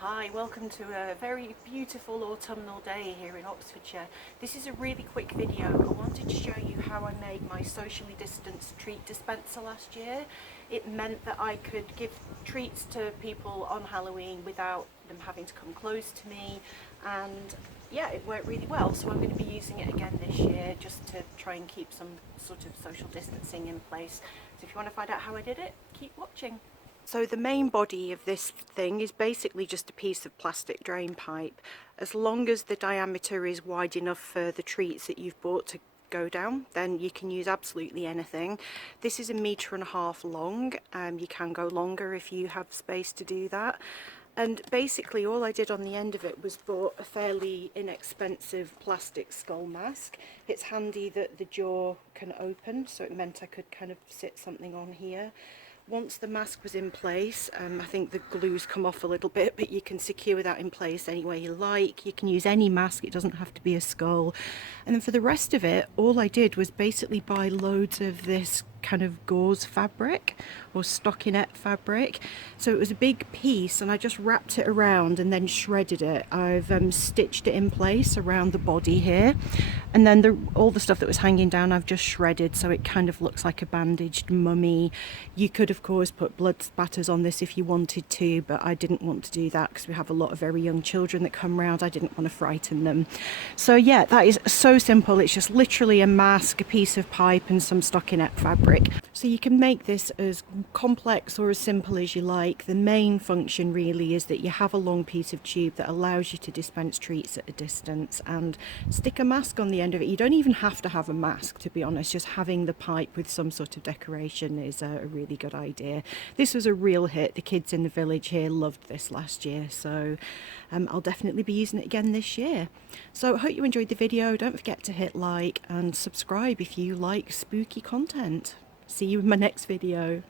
Hi, welcome to a very beautiful autumnal day here in Oxfordshire. This is a really quick video. I wanted to show you how I made my socially distanced treat dispenser last year. It meant that I could give treats to people on Halloween without them having to come close to me, and yeah, it worked really well. So I'm going to be using it again this year just to try and keep some sort of social distancing in place. So if you want to find out how I did it, keep watching. So the main body of this thing is basically just a piece of plastic drain pipe. As long as the diameter is wide enough for the treats that you've bought to go down, then you can use absolutely anything. This is 1.5 meters long. You can go longer if you have space to do that. And basically all I did on the end of it was bought a fairly inexpensive plastic skull mask. It's handy that the jaw can open, so it meant I could kind of sit something on here. Once the mask was in place, I think the glue's come off a little bit, but you can secure that in place any way you like. You can use any mask, it doesn't have to be a skull. And then for the rest of it, all I did was basically buy loads of this kind of gauze fabric or stockinette fabric. So it was a big piece and I just wrapped it around and then shredded it. I've stitched it in place around the body here, and then all the stuff that was hanging down I've just shredded so it kind of looks like a bandaged mummy. You could of course put blood spatters on this if you wanted to, but I didn't want to do that because we have a lot of very young children that come round. I didn't want to frighten them. So yeah, that is so simple. It's just literally a mask, a piece of pipe and some stockinette fabric. So you can make this as complex or as simple as you like. The main function really is that you have a long piece of tube that allows you to dispense treats at a distance and stick a mask on the end of it. You don't even have to have a mask, to be honest. Just having the pipe with some sort of decoration is a really good idea. This was a real hit. The kids in the village here loved this last year, so I'll definitely be using it again this year. So I hope you enjoyed the video. Don't forget to hit like and subscribe if you like spooky content. See you in my next video.